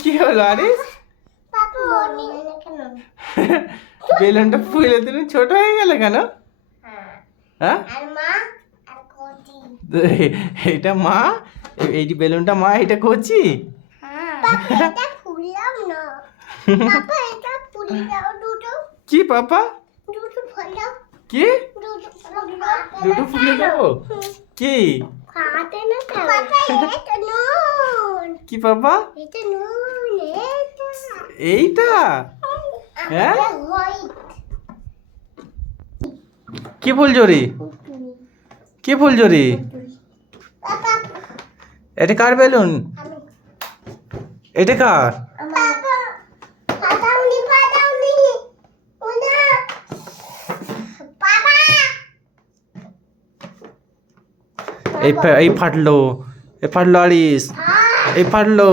কি হলো আরিস? বেলুনটা ফুলে তুমি ছোট হয়ে গেলে কেন? হ্যাঁ, এটা মা, এই যে বেলুনটা মা, এটা কচি। কি পাপা? কি দুটো ফুলে দেবো? কি কি পাপা? এইটা? হ্যাঁ, কি ফুলঝুরি? কি ফুলঝুরি? এটা কার বেলুন? এটা কার? এই ফাটলো, এই ফাটলো আরিস, এই ফাটলো।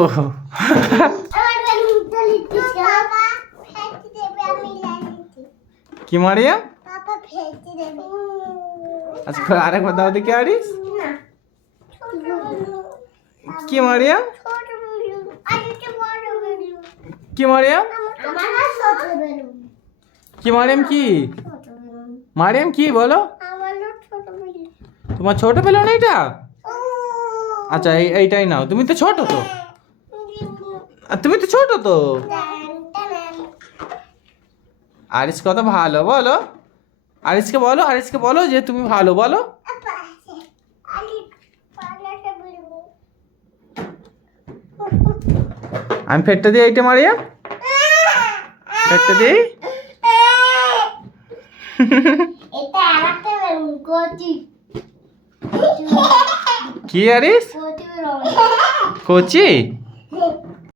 কি মারিয়া? আচ্ছা আরেকবার দাও দেখি আরিস। কি মারিয়া? কি মারিয়াম? কি মারিয়াম? কি মারিয়াম? কি বলো? তোমার ছোট বেলুন এইটা? আচ্ছা এইটাই নাও, তুমি তো ছোট তো, তুমি তো ছোট তো। আরিস কত ভালো, বলো আরিসকে, বলো আরিসকে, বলো যে তুমি ভালো, বলো। আমি ফেটটা দিই এইটা মারিয়া, ফেটটা দিই। কি আরিস? কচি?